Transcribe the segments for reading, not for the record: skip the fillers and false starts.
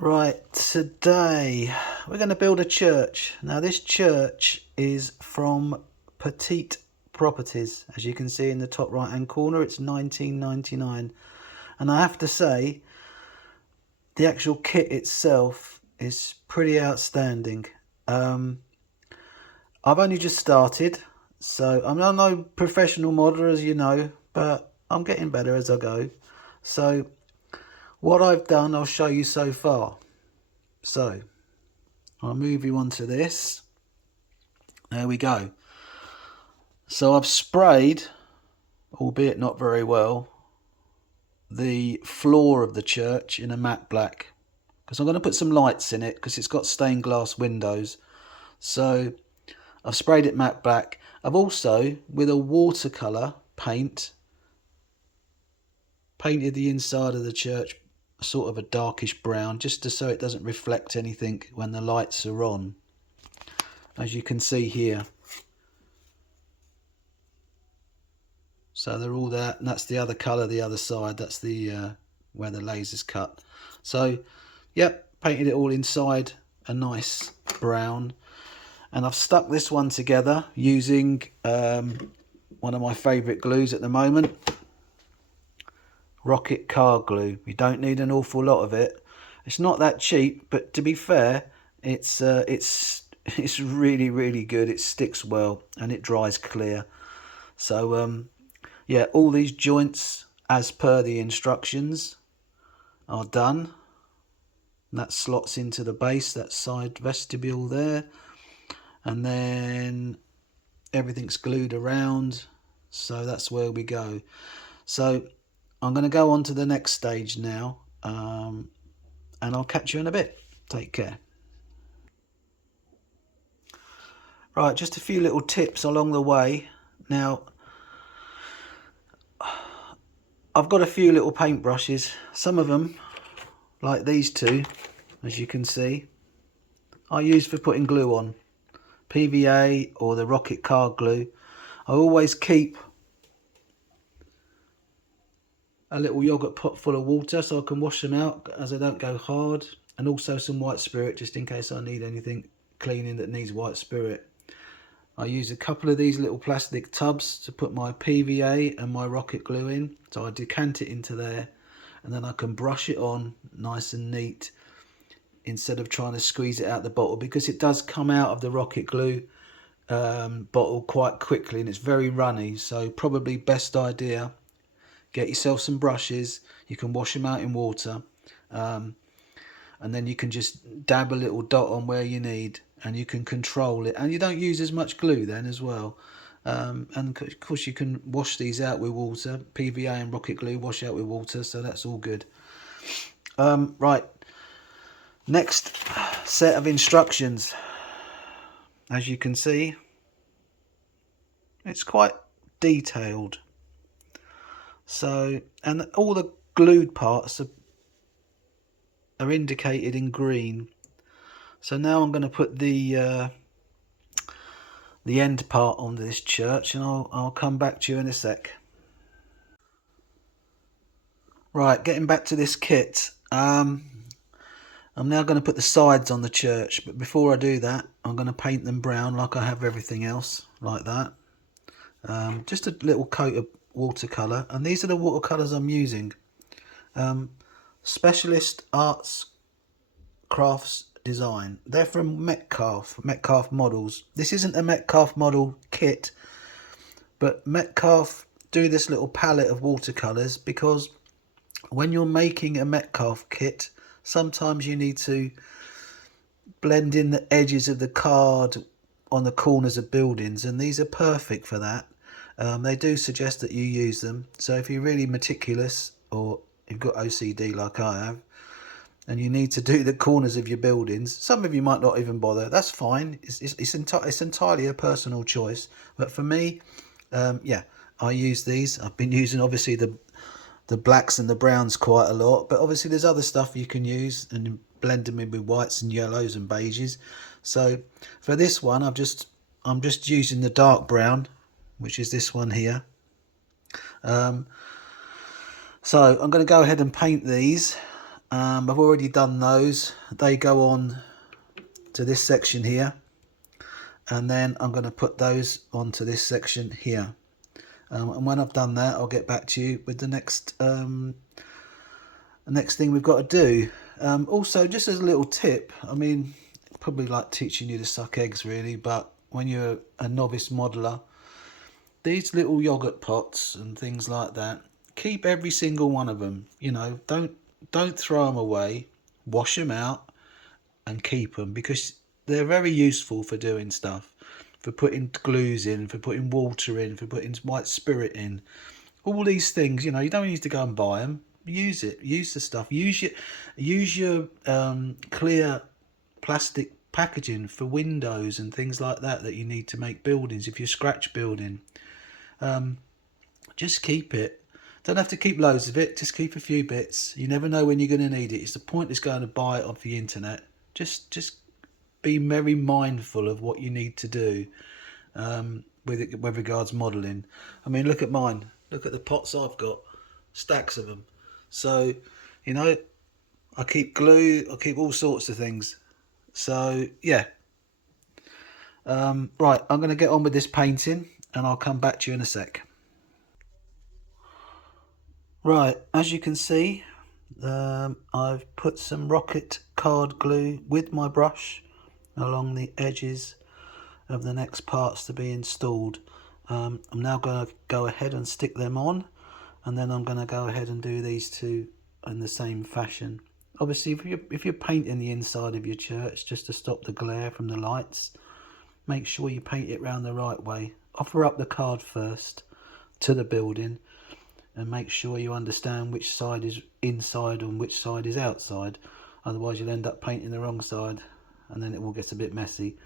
Right, today we're going to build a church. Now this church is from Petite Properties. As you can see in the top right hand corner, it's 1999. And I have to say, the actual kit itself is pretty outstanding. I've only just started, so I'm no professional modeler, as you know, but I'm getting better as I go. So what I've done, I'll show you so far. So I'll move you on to this. There we go. So I've sprayed, albeit not very well, the floor of the church in a matte black, because I'm going to put some lights in it because it's got stained glass windows. So I've sprayed it matte black. I've also, with a watercolour paint, painted the inside of the church sort of a darkish brown, just so it doesn't reflect anything when the lights are on, as you can see here. So they're all there, and that's the other colour, the other side, that's the where the laser's cut. So yep, painted it all inside a nice brown, and I've stuck this one together using one of my favourite glues at the moment, Rocket car glue. You don't need an awful lot of it. It's not that cheap, but to be fair, it's really good. It sticks well and it dries clear. So yeah, all these joints as per the instructions are done. And that slots into the base, that side vestibule there, and then everything's glued around, so that's where we go. So I'm going to go on to the next stage now, and I'll catch you in a bit. Take care. Right, just a few little tips along the way. Now, I've got a few little paintbrushes. Some of them, like these two, as you can see, I use for putting glue on. PVA or the Rocket car glue. I always keep a little yogurt pot full of water so I can wash them out as they don't go hard, and also some white spirit just in case I need anything cleaning that needs white spirit. I use a couple of these little plastic tubs to put my PVA and my Rocket glue in, so I decant it into there and then I can brush it on nice and neat instead of trying to squeeze it out the bottle, because it does come out of the Rocket glue bottle quite quickly and it's very runny. So probably best idea, get yourself some brushes, you can wash them out in water, and then you can just dab a little dot on where you need, and you can control it, and you don't use as much glue then as well. And of course you can wash these out with water. PVA and Rocket glue wash out with water, so that's all good. Right, next set of instructions. As you can see, it's quite detailed. So, and all the glued parts are indicated in green. So now I'm going to put the end part on this church, and I'll come back to you in a sec. Right, getting back to this kit. I'm now going to put the sides on the church, but before I do that, I'm going to paint them brown like I have everything else, like that. Just a little coat of watercolour, and these are the watercolours I'm using. Specialist Arts Crafts Design. They're from Metcalfe Models. This isn't a Metcalfe model kit, but Metcalfe do this little palette of watercolours because when you're making a Metcalfe kit, sometimes you need to blend in the edges of the card on the corners of buildings, and these are perfect for that. They do suggest that you use them, so if you're really meticulous or you've got OCD like I have and you need to do the corners of your buildings, some of you might not even bother, that's fine. It's entirely a personal choice, but for me, yeah, I use these. I've been using obviously the blacks and the browns quite a lot, but obviously there's other stuff you can use and blend them in with whites and yellows and beiges. So for this one, I'm just using the dark brown, which is this one here. So I'm going to go ahead and paint these, I've already done those. They go on to this section here, and then I'm going to put those onto this section here. And when I've done that, I'll get back to you with the next thing we've got to do. Also, just as a little tip, I mean, probably like teaching you to suck eggs really, but when you're a novice modeler, these little yogurt pots and things like that, keep every single one of them. You know, don't throw them away. Wash them out and keep them, because they're very useful for doing stuff, for putting glues in, for putting water in, for putting white spirit in, all these things. You know, you don't need to go and buy them. Use it. Use the stuff. Use your clear plastic packaging for windows and things like that you need to make buildings. If you're scratch building, just keep it. Don't have to keep loads of it. Just keep a few bits. You never know when you're going to need it. It's the point is going to buy it off the internet. Just be very mindful of what you need to do with regards modelling. I mean, look at mine. Look at the pots I've got. Stacks of them. So, you know, I keep glue. I keep all sorts of things. So, yeah. Right, I'm going to get on with this painting, and I'll come back to you in a sec. Right, as you can see, I've put some rocket card glue with my brush along the edges of the next parts to be installed. I'm now going to go ahead and stick them on, and then I'm going to go ahead and do these two in the same fashion. Obviously, if you're painting the inside of your church just to stop the glare from the lights, make sure you paint it round the right way. Offer up the card first to the building, and make sure you understand which side is inside and which side is outside. Otherwise you'll end up painting the wrong side, and then it will get a bit messy.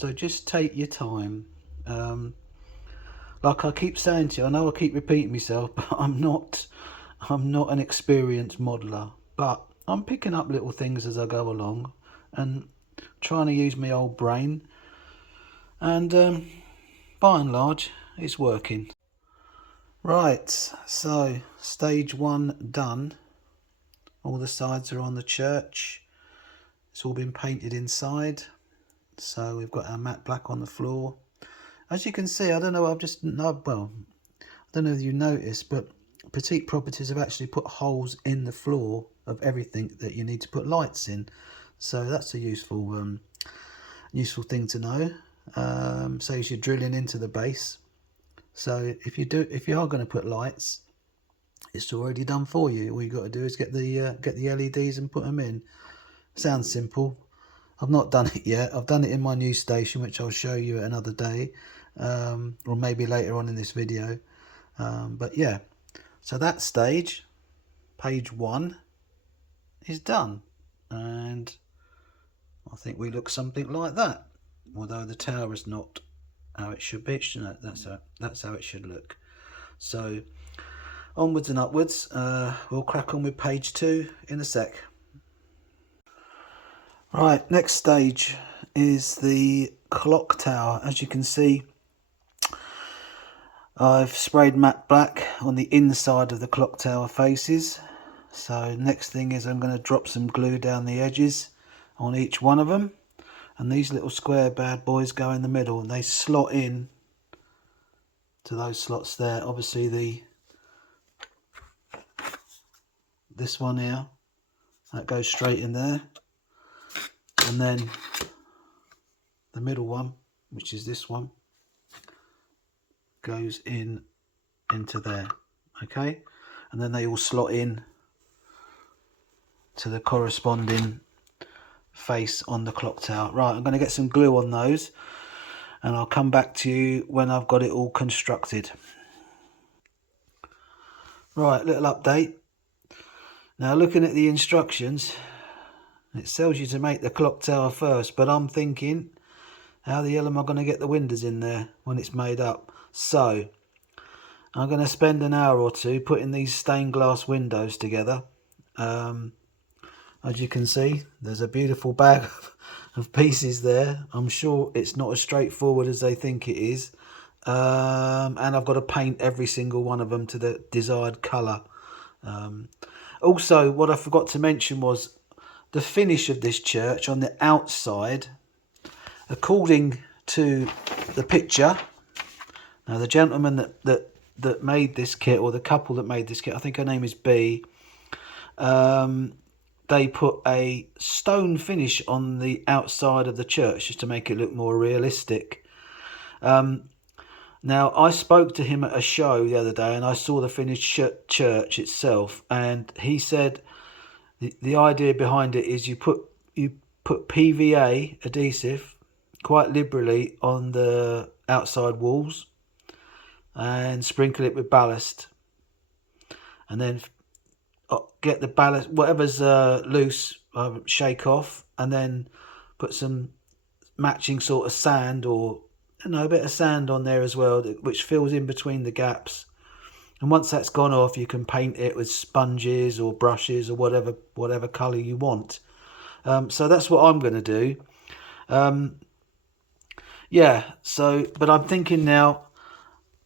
So just take your time. Like I keep saying to you, I know I keep repeating myself, but I'm not an experienced modeler, but I'm picking up little things as I go along and trying to use my old brain, and by and large it's working. Right, so stage one done. All the sides are on the church. It's all been painted inside. So we've got our matte black on the floor. As you can see, I don't know if you noticed, but Petite Properties have actually put holes in the floor of everything that you need to put lights in. So that's a useful thing to know. Saves you drilling into the base. So if you are going to put lights, it's already done for you. All you got to do is get the LEDs and put them in. Sounds simple. I've not done it yet. I've done it in my new station, which I'll show you another day, or maybe later on in this video. But yeah, so that stage, page one, is done, and I think we look something like that. Although the tower is not how it should be. That's how it should look. So onwards and upwards. We'll crack on with page two in a sec. Right, next stage is the clock tower. As you can see, I've sprayed matte black on the inside of the clock tower faces. So next thing is I'm going to drop some glue down the edges on each one of them. And these little square bad boys go in the middle, and they slot in to those slots there. Obviously this one here, that goes straight in there. And then the middle one, which is this one, goes into there. Okay? And then they all slot in to the corresponding face on the clock tower. Right, I'm going to get some glue on those, and I'll come back to you when I've got it all constructed. Right, little update. Now looking at the instructions, it tells you to make the clock tower first, but I'm thinking, how the hell am I going to get the windows in there when it's made up? So I'm going to spend an hour or two putting these stained glass windows together. As you can see, there's a beautiful bag of pieces there. I'm sure it's not as straightforward as they think it is. And I've got to paint every single one of them to the desired colour. Also, what I forgot to mention was the finish of this church on the outside, according to the picture. Now, the gentleman that made this kit, or the couple that made this kit, I think her name is B. They put a stone finish on the outside of the church just to make it look more realistic. Now, I spoke to him at a show the other day, and I saw the finished church itself, and he said the idea behind it is you put PVA adhesive quite liberally on the outside walls and sprinkle it with ballast, and then get the ballast, whatever's loose, shake off, and then put some matching sort of sand, or a bit of sand on there as well, which fills in between the gaps. And once that's gone off, you can paint it with sponges or brushes or whatever colour you want. So that's what I'm going to do. But I'm thinking now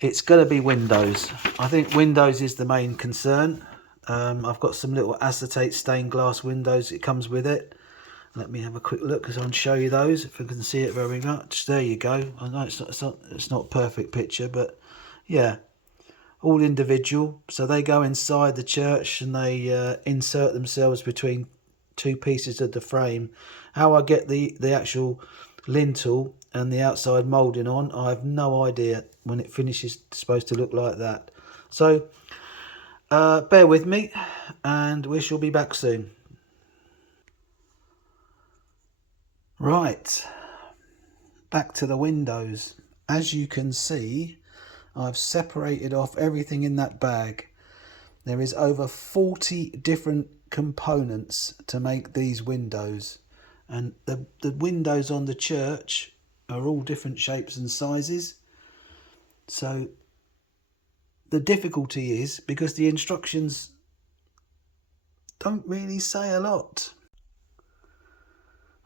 it's going to be windows. I think windows is the main concern. I've got some little acetate stained glass windows. It comes with it. Let me have a quick look because I'll show you those if you can see it very much. There you go. I know it's not a perfect picture, but yeah, all individual. So they go inside the church and they insert themselves between two pieces of the frame. How I get the actual lintel and the outside moulding on, I have no idea. When it finishes, it's supposed to look like that. So bear with me and we shall be back soon. Right, back to the windows. As you can see, I've separated off everything in that bag. There is over 40 different components to make these windows, and the windows on the church are all different shapes and sizes. So the difficulty is because the instructions don't really say a lot.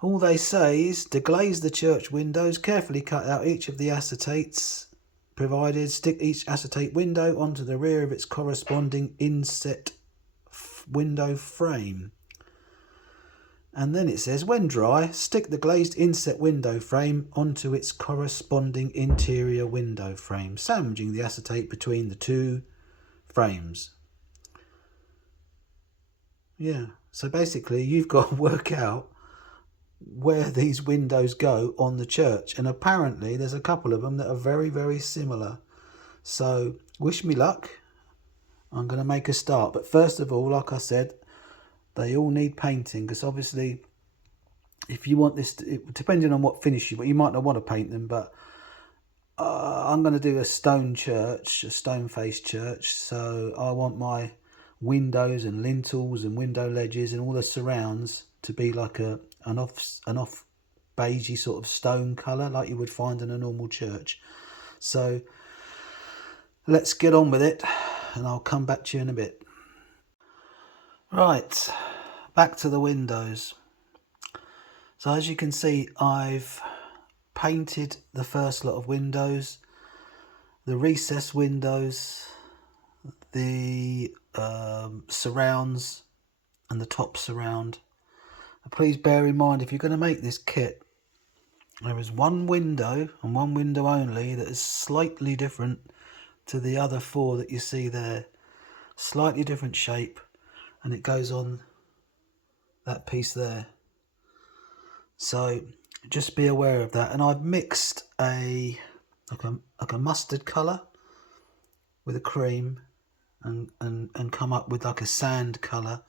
All they say is to glaze the church windows, carefully cut out each of the acetates provided, stick each acetate window onto the rear of its corresponding inset window frame. And then it says, when dry, stick the glazed inset window frame onto its corresponding interior window frame, sandwiching the acetate between the two frames. Yeah, so basically you've got to work out where these windows go on the church, and apparently there's a couple of them that are very, very similar. So wish me luck. I'm going to make a start, but first of all, like I said, they all need painting, because obviously if you want this depending on what finish you might not want to paint them, but I'm going to do a stone church, a stone face church, so I want my windows and lintels and window ledges and all the surrounds to be like an off beigey sort of stone colour like you would find in a normal church. So let's get on with it and I'll come back to you in a bit. Right, back to the windows. So as you can see, I've painted the first lot of windows, the recess windows, the surrounds and the top surround. Please bear in mind, if you're going to make this kit, there is one window and one window only that is slightly different to the other four that you see there. Slightly different shape, and it goes on that piece there. So just be aware of that. And I've mixed like a mustard colour with a cream and come up with like a sand colour.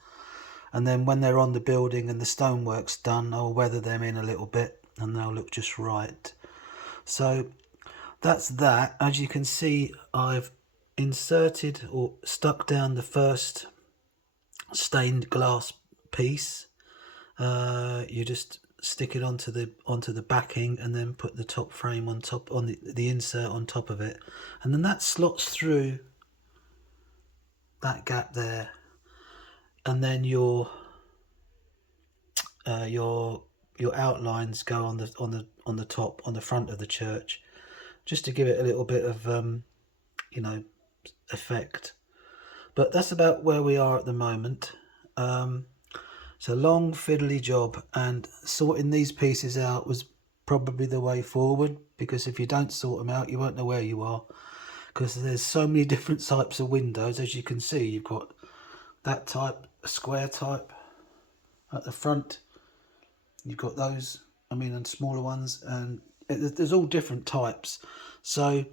And then when they're on the building and the stonework's done, I'll weather them in a little bit and they'll look just right. So that's that. As you can see, I've inserted or stuck down the first stained glass piece. You just stick it onto the backing and then put the top frame on top, on the insert on top of it, and then that slots through that gap there. And then your outlines go on the top, on the front of the church, just to give it a little bit of effect. But that's about where we are at the moment. It's a long fiddly job, and sorting these pieces out was probably the way forward, because if you don't sort them out you won't know where you are, because there's so many different types of windows. As you can see, you've got that type, a square type at the front, you've got those, I mean, and smaller ones, and there's all different types. So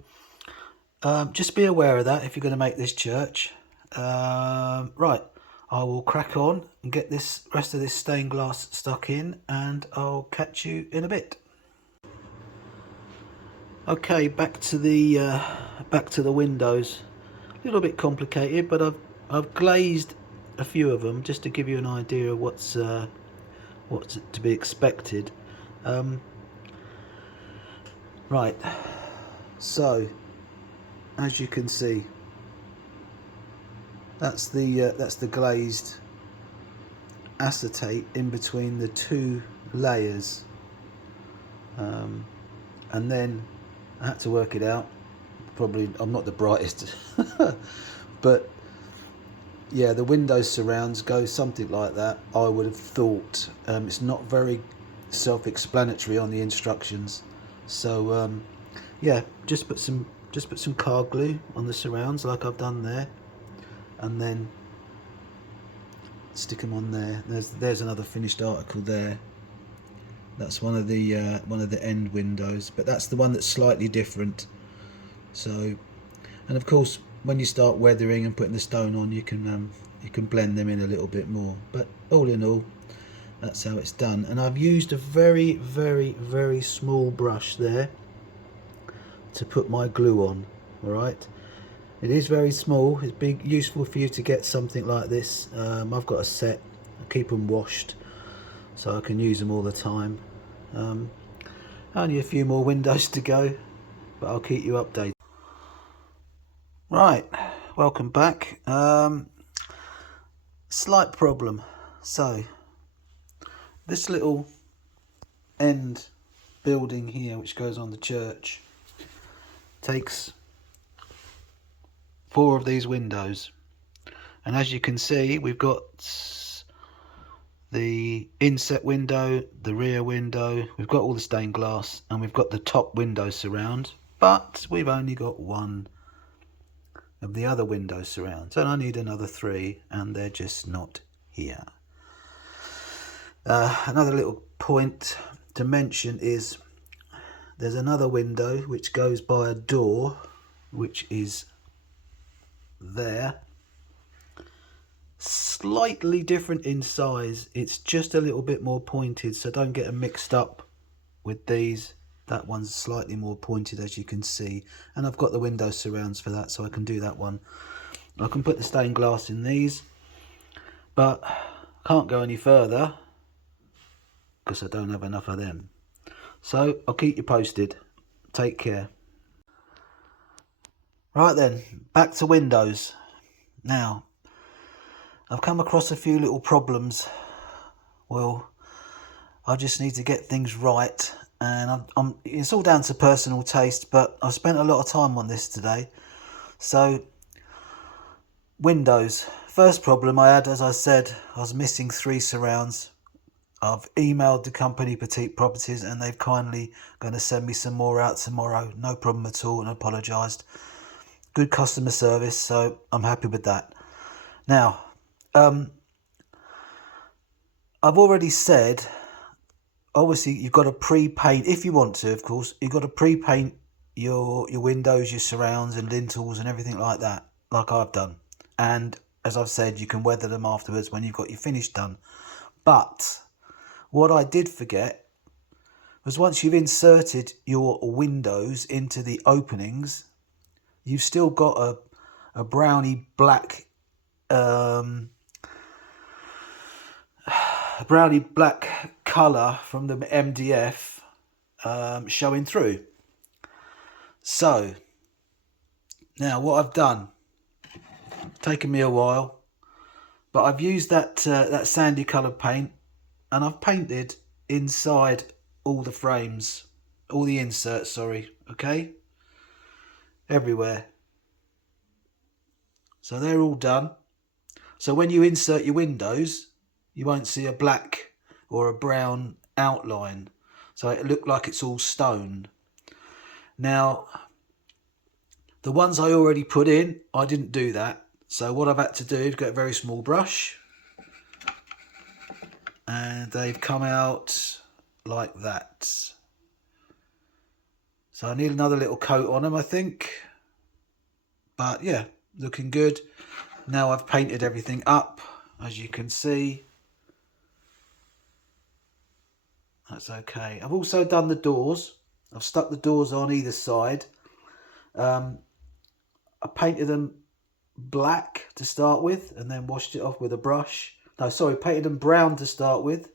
just be aware of that if you're going to make this church. Right, I will crack on and get this rest of this stained glass stuck in, and I'll catch you in a bit. Okay, back to the windows. A little bit complicated, but I've glazed a few of them just to give you an idea of what's to be expected. Right, so as you can see, that's the glazed acetate in between the two layers, and then I had to work it out. Probably I'm not the brightest, but yeah, the window surrounds go something like that, I would have thought. It's not very self-explanatory on the instructions, so yeah, just put some card glue on the surrounds like I've done there, and then stick them on there. There's another finished article there. That's one of the end windows, but that's the one that's slightly different. So, and of course, when you start weathering and putting the stone on, you can blend them in a little bit more. But all in all, that's how it's done. And I've used a very, very, very small brush there to put my glue on. All right, it is very small. It's useful for you to get something like this. I've got a set. I keep them washed, so I can use them all the time. Only a few more windows to go, but I'll keep you updated. Right, welcome back. Slight problem. So this little end building here, which goes on the church, takes 4 of these windows, and as you can see, we've got the inset window, the rear window, we've got all the stained glass, and we've got the top window surround, but we've only got 1 of the other window surrounds, and I need another 3, and they're just not here. Another little point to mention is there's another window which goes by a door, which is there, slightly different in size. It's just a little bit more pointed, so don't get them mixed up with these. That one's slightly more pointed, as you can see, and I've got the window surrounds for that, so I can do that one. I can put the stained glass in these, but can't go any further because I don't have enough of them. So I'll keep you posted. Take care. Right then, back to windows. Now, I've come across a few little problems. Well, I just need to get things right, and it's all down to personal taste, but I've spent a lot of time on this today. So, windows. First problem I had, as I said, I was missing 3 surrounds. I've emailed the company Petite Properties, and they've kindly going to send me some more out tomorrow. No problem at all, and apologised. Good customer service, so I'm happy with that. Now, I've already said, obviously you've got to pre-paint, if you want to, of course, you've got to pre-paint your windows, your surrounds and lintels and everything like that, like I've done. And as I've said, you can weather them afterwards when you've got your finish done. But what I did forget was, once you've inserted your windows into the openings, you've still got a browny black colour from the MDF showing through. So now what I've done, taken me a while, but I've used that sandy coloured paint, and I've painted inside all the frames, all the inserts, sorry, okay, everywhere. So they're all done. So when you insert your windows, you won't see a black or a brown outline. So it looked like it's all stone. Now, the ones I already put in, I didn't do that. So what I've had to do is get a very small brush, and they've come out like that. So I need another little coat on them, I think. But yeah, looking good. Now I've painted everything up, as you can see. That's okay. I've also done the doors. I've stuck the doors on either side. I painted them black to start with and then washed it off with a brush. No, sorry, painted them brown to start with,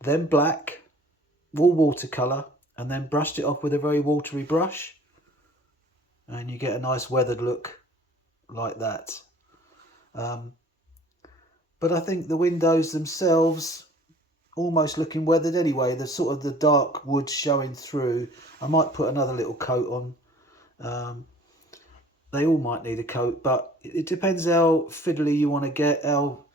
then black, all watercolour, and then brushed it off with a very watery brush. And you get a nice weathered look like that. But I think the windows themselves almost looking weathered anyway. The sort of the dark wood showing through. I might put another little coat on. They all might need a coat, but it depends how fiddly you want to get, how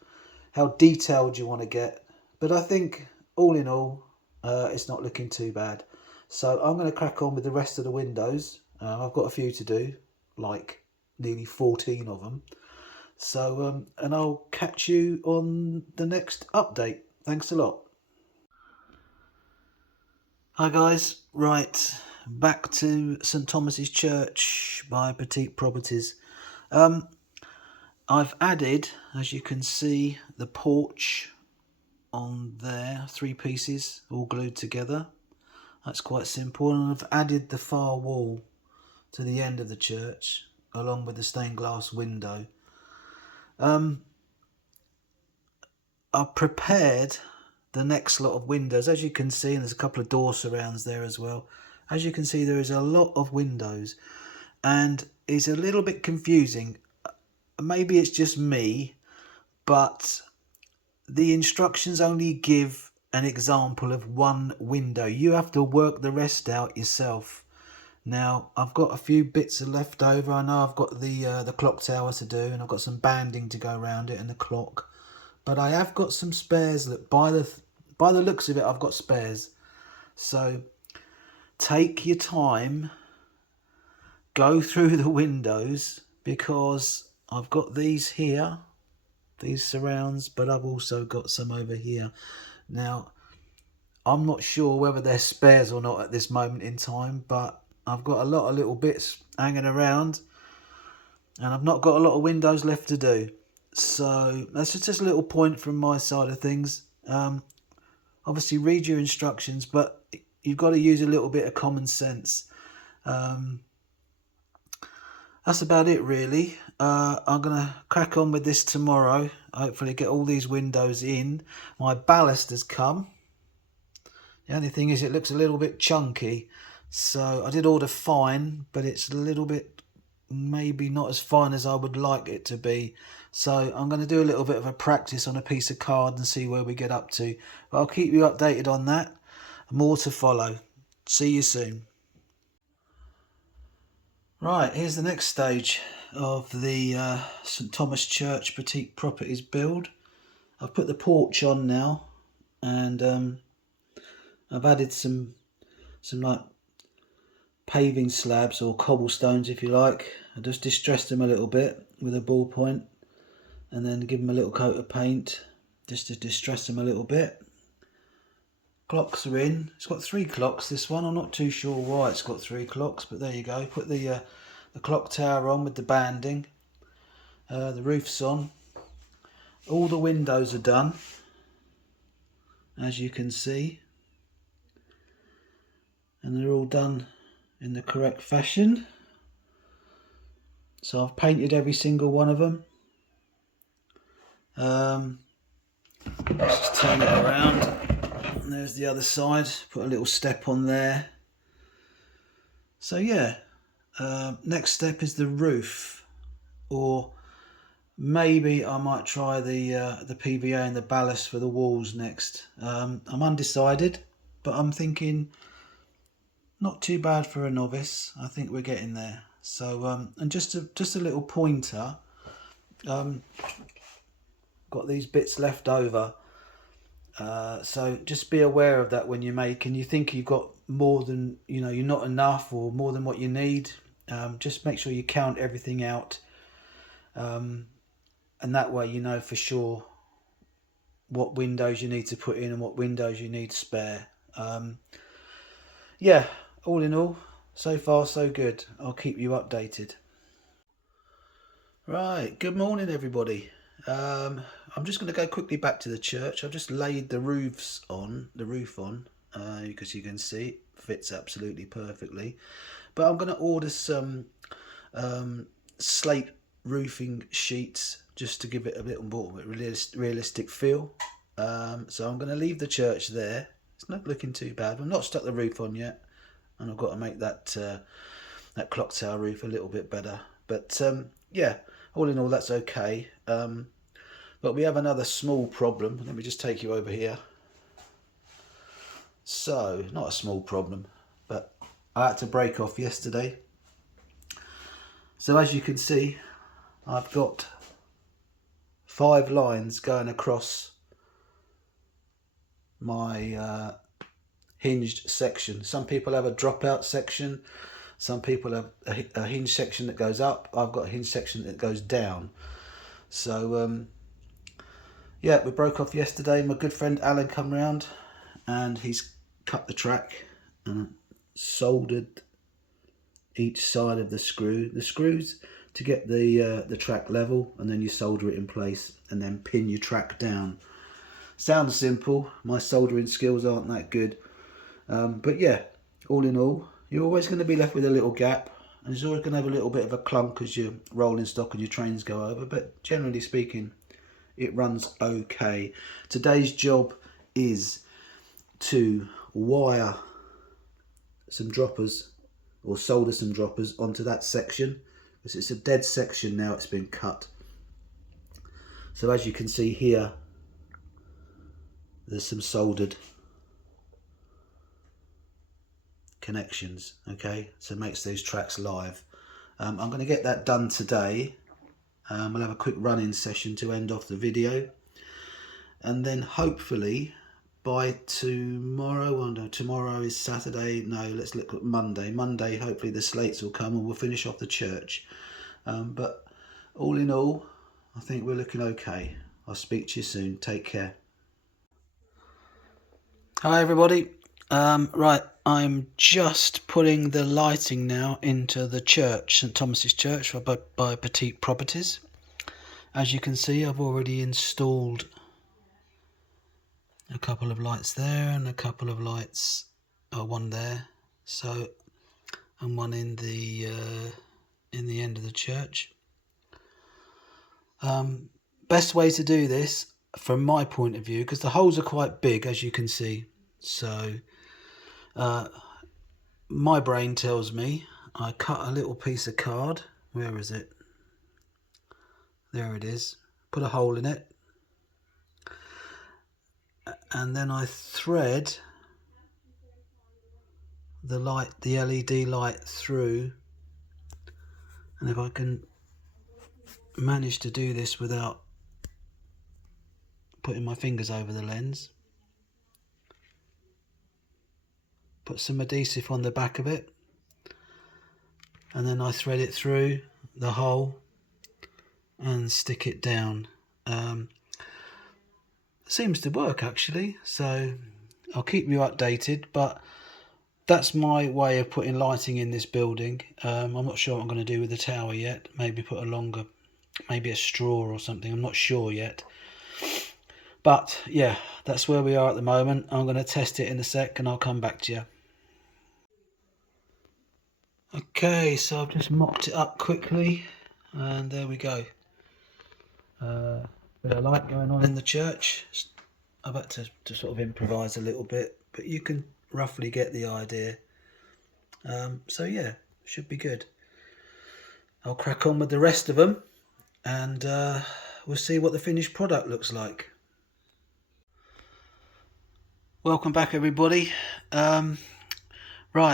detailed you want to get. But I think all in all, it's not looking too bad. So I'm going to crack on with the rest of the windows. I've got a few to do, like nearly 14 of them. So, and I'll catch you on the next update. Thanks a lot. Hi guys, right, back to St Thomas's Church by Petite Properties. I've added, as you can see, the porch on there, 3 pieces all glued together. That's quite simple, and I've added the far wall to the end of the church along with the stained glass window. I've prepared the next lot of windows, as you can see, and there's a couple of door surrounds there as well. As you can see, there is a lot of windows, and it's a little bit confusing. Maybe it's just me, but the instructions only give an example of one window. You have to work the rest out yourself. Now, I've got a few bits left over. I know I've got the clock tower to do, and I've got some banding to go around it and the clock. But I have got some spares. Look, by the looks of it, I've got spares. So take your time, go through the windows, because I've got these here, these surrounds, but I've also got some over here. Now, I'm not sure whether they're spares or not at this moment in time, but I've got a lot of little bits hanging around, and I've not got a lot of windows left to do. So that's just a little point from my side of things. Obviously read your instructions, but you've got to use a little bit of common sense. That's about it really. I'm going to crack on with this tomorrow. Hopefully get all these windows in. My ballast has come. The only thing is it looks a little bit chunky. So I did order fine, but it's a little bit maybe not as fine as I would like it to be. So I'm going to do a little bit of a practice on a piece of card and see where we get up to. But I'll keep you updated on that. More to follow. See you soon. Right, here's the next stage of the St Thomas Church Petite Properties build. I've put the porch on now, and I've added some like paving slabs or cobblestones, if you like. I just distressed them a little bit with a ballpoint, and then give them a little coat of paint just to distress them a little bit. Clocks are in. It's got 3 clocks, this one. I'm not too sure why it's got 3 clocks, but there you go. Put the clock tower on with the banding. The roof's on. All the windows are done, as you can see, and they're all done in the correct fashion. So I've painted every single one of them. Let's just turn it around, and there's the other side. Put a little step on there. So yeah, next step is the roof, or maybe I might try the PVA and the ballast for the walls next. I'm undecided, but I'm thinking not too bad for a novice. I think we're getting there. So and just a little pointer. got these bits left over. So just be aware of that when you're making. You think you've got more than, you're not enough or more than what you need. Just make sure you count everything out. And that way you know for sure what windows you need to put in and what windows you need spare. Yeah, all in all, so far so good. I'll keep you updated. Right, good morning everybody. I'm just going to go quickly back to the church. I've just laid the roof on, because you can see it fits absolutely perfectly. But I'm going to order some slate roofing sheets just to give it a bit more realistic feel. So I'm going to leave the church there. It's not looking too bad. I've not stuck the roof on yet, and I've got to make that clock tower roof a little bit better. But yeah, all in all, that's okay. But we have another small problem. Let me just take you over here. So, not a small problem, but I had to break off yesterday. So as you can see, I've got 5 lines going across my hinged section. Some people have a dropout section. Some people have a hinge section that goes up. I've got a hinge section that goes down. So yeah, we broke off yesterday. My good friend Alan come round and he's cut the track and soldered each side of the screws to get the track level, and then you solder it in place and then pin your track down. Sounds simple. My soldering skills aren't that good, but yeah, all in all, you're always going to be left with a little gap, and it's always going to have a little bit of a clunk as your rolling stock and your trains go over, but generally speaking it runs okay. Today's job is to wire some droppers or solder some droppers onto that section, because it's a dead section now. It's been cut. So as you can see here, there's some soldered connections. Okay, so it makes those tracks live. I'm going to get that done today. We'll have a quick run-in session to end off the video, and then hopefully by tomorrow, tomorrow is Saturday, no, let's look at Monday, hopefully the slates will come and we'll finish off the church. But all in all, I think we're looking okay. I'll speak to you soon. Take care. Hi everybody. Right, I'm just putting the lighting now into the church, St Thomas's Church by Petite Properties. As you can see, I've already installed a couple of lights there and a couple of lights, one there, so, and one in the end of the church. Best way to do this from my point of view, because the holes are quite big as you can see, so my brain tells me I cut a little piece of card. Where is it? There it is. Put a hole in it, and then I thread the LED light through, and if I can manage to do this without putting my fingers over the lens, put some adhesive on the back of it, and then I thread it through the hole and stick it down. Seems to work actually, so I'll keep you updated, but that's my way of putting lighting in this building. I'm not sure what I'm going to do with the tower yet. Maybe put a longer, maybe a straw or something, I'm not sure yet. But yeah, that's where we are at the moment. I'm going to test it in a sec and I'll come back to you. Okay, so I've just mopped it up quickly and there we go. Bit of light going on in the church. I've had to sort of improvise a little bit, but you can roughly get the idea. So yeah, should be good. I'll crack on with the rest of them and we'll see what the finished product looks like. Welcome back everybody. Right,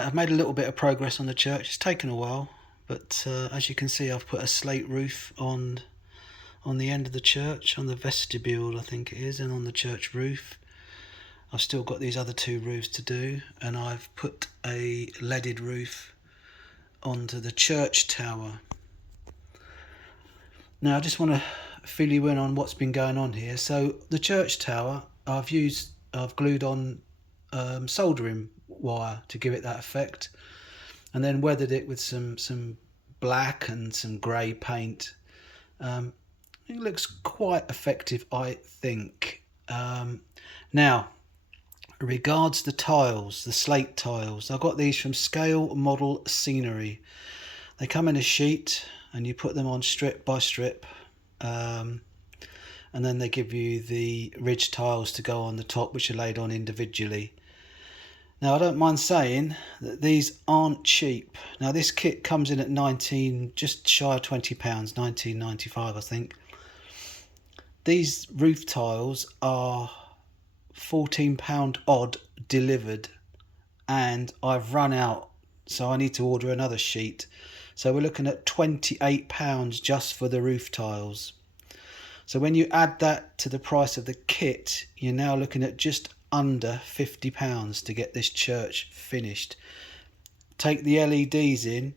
I've made a little bit of progress on the church. It's taken a while, but as you can see, I've put a slate roof on on the end of the church, on the vestibule I think it is, and on the church roof. I've still got these other 2 roofs to do, and I've put a leaded roof onto the church tower. Now I just want to fill you in on what's been going on here. So the church tower, I've glued on soldering wire to give it that effect, and then weathered it with some black and some grey paint. It looks quite effective, I think. Now, regards the tiles, the slate tiles, I got these from Scale Model Scenery. They come in a sheet and you put them on strip by strip, and then they give you the ridge tiles to go on the top, which are laid on individually. Now I don't mind saying that these aren't cheap. Now this kit comes in at just shy of £20, £19.95 I think. These roof tiles are £14 odd delivered, and I've run out, so I need to order another sheet. So we're looking at £28 just for the roof tiles. So when you add that to the price of the kit, you're now looking at just under £50 to get this church finished. Take the LEDs in,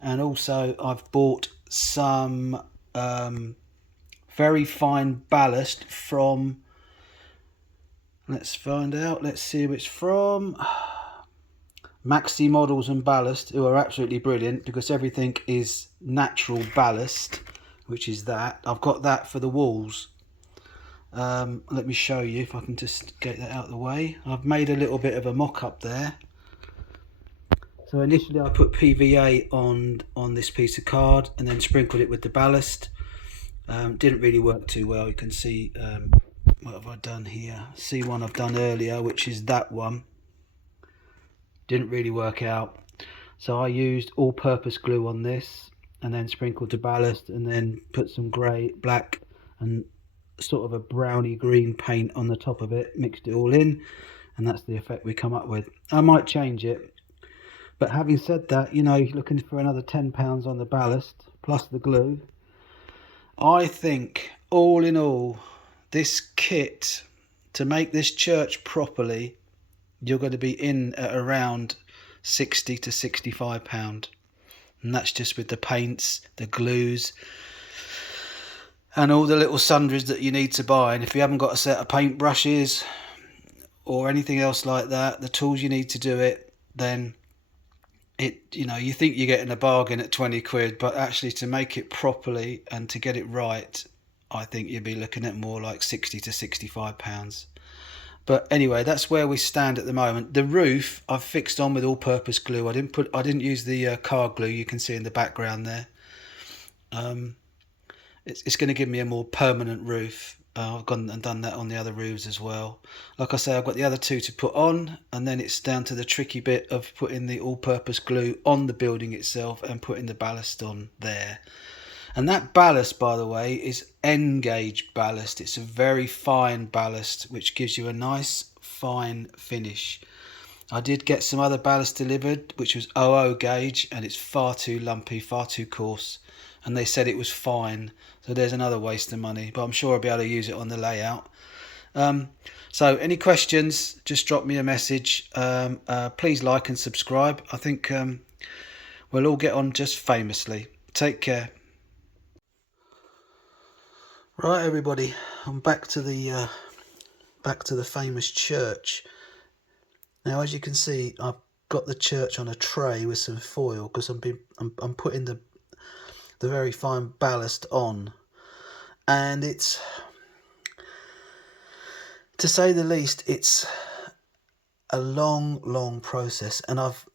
and also I've bought some very fine ballast from, let's find out, let's see who it's from. Maxi Models and Ballast, who are absolutely brilliant because everything is natural ballast, which is that. I've got that for the walls. Let me show you if I can just get that out of the way. I've made a little bit of a mock-up there. So initially I put PVA on this piece of card and then sprinkled it with the ballast. Didn't really work too well. You can see, what have I done here? See one I've done earlier, which is that one. Didn't really work out. So I used all-purpose glue on this and then sprinkled the ballast and then put some grey, black and sort of a browny green paint on the top of it, mixed it all in, and that's the effect we come up with. I might change it, but having said that, you know, you're looking for another £10 on the ballast plus the glue. I think all in all, this kit, to make this church properly, you're going to be in at around £60 to £65, and that's just with the paints, the glues, and all the little sundries that you need to buy. And if you haven't got a set of paint brushes or anything else like that, the tools you need to do it, then you think you're getting a bargain at 20 quid, but actually to make it properly and to get it right, I think you'd be looking at more like £60 to £65. But anyway, that's where we stand at the moment. The roof I've fixed on with all-purpose glue. I didn't use the car glue you can see in the background there. It's going to give me a more permanent roof. I've gone and done that on the other roofs as well. Like I say, I've got the other 2 to put on, and then it's down to the tricky bit of putting the all-purpose glue on the building itself and putting the ballast on there. And that ballast, by the way, is N-gauge ballast. It's a very fine ballast, which gives you a nice fine finish. I did get some other ballast delivered, which was 00 gauge, and it's far too lumpy, far too coarse. And they said it was fine, so there's another waste of money, but I'm sure I'll be able to use it on the layout. So any questions, just drop me a message. Please like and subscribe. I think we'll all get on just famously. Take care. Right, everybody, I'm back to the famous church. Now, as you can see, I've got the church on a tray with some foil because I'm putting the very fine ballast on, and it's, to say the least, it's a long process, and I've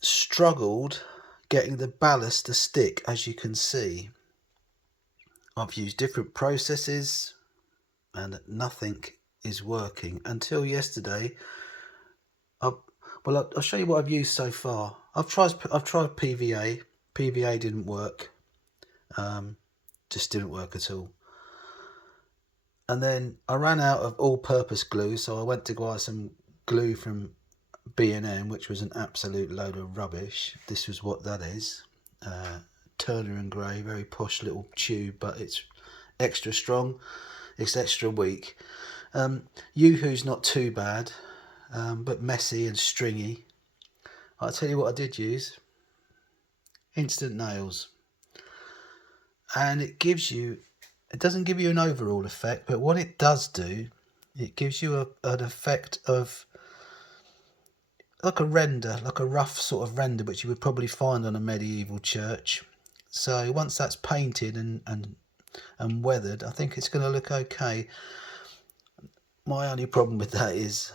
struggled getting the ballast to stick. As you can see, I've used different processes and nothing is working until yesterday. I'll show you what I've used so far. I've tried PVA. PVA didn't work. Just didn't work at all. And then I ran out of all-purpose glue, so I went to buy some glue from B&M, which was an absolute load of rubbish. This was what that is. Turner and Grey, very posh little tube, but extra strong, it's extra weak. Yoo-hoo's not too bad, but messy and stringy. I'll tell you what I did use. Instant nails. And it doesn't give you an overall effect, but what it does do, it gives you an effect of like a render, like a rough sort of render, which you would probably find on a medieval church. So once that's painted and weathered, I think it's going to look okay. My only problem with that is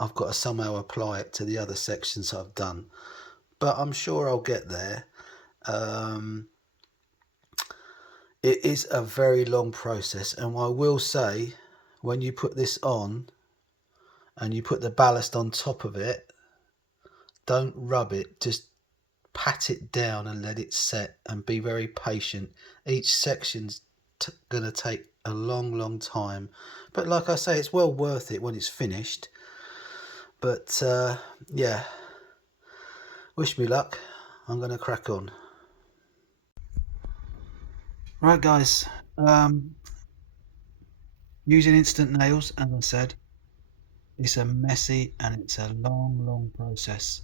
I've got to somehow apply it to the other sections I've done, but I'm sure I'll get there. It is a very long process, and I will say, when you put this on and you put the ballast on top of it, don't rub it, just pat it down and let it set, and be very patient. Each section's going to take a long time, but like I say, it's well worth it when it's finished. But yeah, wish me luck. I'm going to crack on. Right guys, using instant nails, as I said, it's a messy and it's a long process,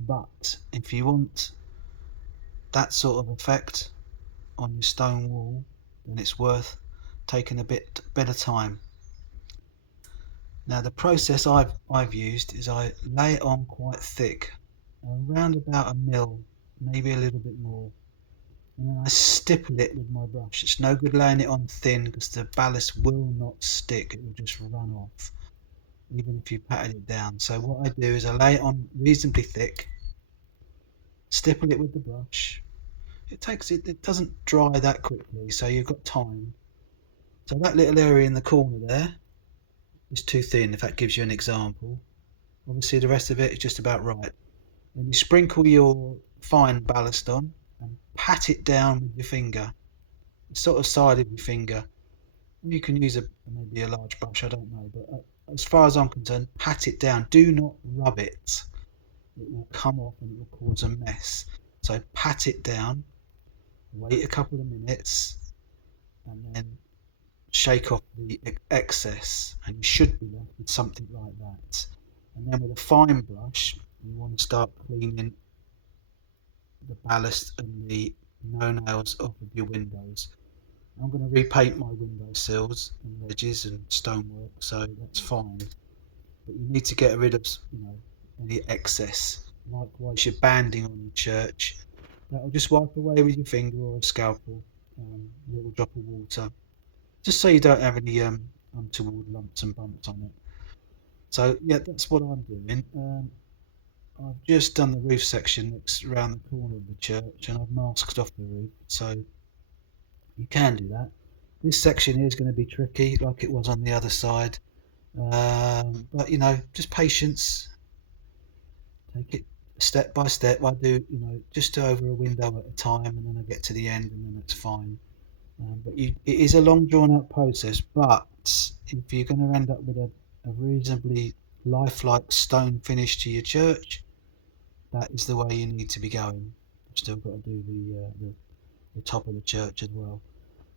but if you want that sort of effect on your stone wall, then it's worth taking a bit better time. Now the process I've used is I lay it on quite thick, around about 1 mil, maybe a little bit more, and then I stipple it with my brush. It's no good laying it on thin because the ballast will not stick, it will just run off even if you patted it down. So what I do is I lay it on reasonably thick, stipple it with the brush. It doesn't dry that quickly, so you've got time. So that little area in the corner there is too thin, if that gives you an example. Obviously the rest of it is just about right. Then you sprinkle your fine ballast on and pat it down with your finger, the sort of side of your finger. You can use maybe a large brush, I don't know, but as far as I'm concerned, pat it down. Do not rub it. It will come off and it will cause a mess. So pat it down, wait a couple of minutes, and then shake off the excess, and you should be left with something like that. And then with a fine brush, you want to start cleaning the ballast and the no-nails off of your windows. I'm going to repaint my window sills and edges and stonework, so that's fine. But you need to get rid of, any excess. Likewise, your banding on your church, that'll just wipe away with your finger or a scalpel, a little drop of water, just so you don't have any untoward lumps and bumps on it. So yeah, that's what I'm doing. I've just done the roof section that's around the corner of the church, and I've masked off the roof, so you can do that. This section here is going to be tricky, like it was on the other side, but just patience. Take it step by step. I do, just over a window at a time, and then I get to the end, and then it's fine. But it is a long drawn out process, but if you're going to end up with a reasonably lifelike stone finish to your church, that is the way you need to be going. You've still got to do the top of the church as well.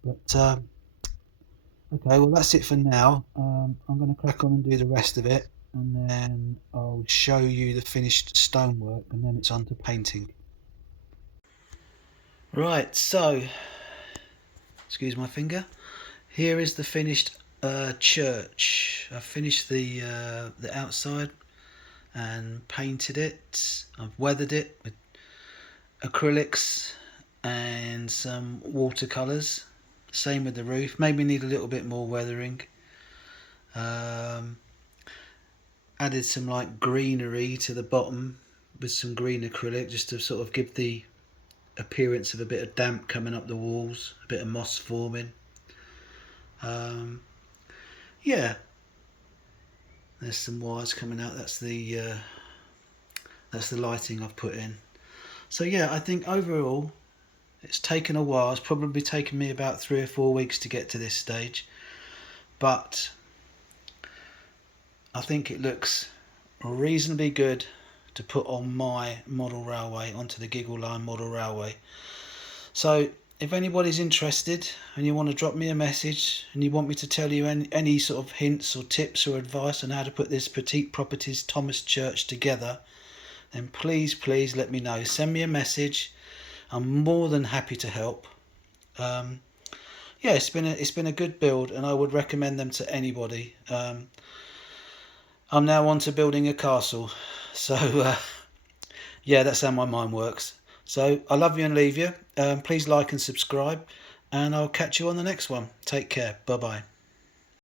But okay, well that's it for now. I'm going to crack on and do the rest of it, and then I'll show you the finished stonework, and then it's on to painting. Right, so excuse my finger. Here is the finished church. I've finished the outside and painted it. I've weathered it with acrylics and some watercolours. Same with the roof. Maybe need a little bit more weathering. Added some like greenery to the bottom with some green acrylic, just to sort of give the appearance of a bit of damp coming up the walls, a bit of moss forming. Yeah, there's some wires coming out. That's the lighting I've put in. So yeah, I think overall it's taken a while. It's probably taken me about 3 or 4 weeks to get to this stage, but I think it looks reasonably good to put on my model railway, onto the Giggle Line model railway. So if anybody's interested and you want to drop me a message and you want me to tell you any sort of hints or tips or advice on how to put this Petite Properties Thomas church together, then please let me know. Send me a message. I'm more than happy to help. Yeah, it's been a good build, and I would recommend them to anybody. I'm now on to building a castle, so yeah, that's how my mind works. So I love you and leave you. Please like and subscribe, and I'll catch you on the next one. Take care. Bye bye.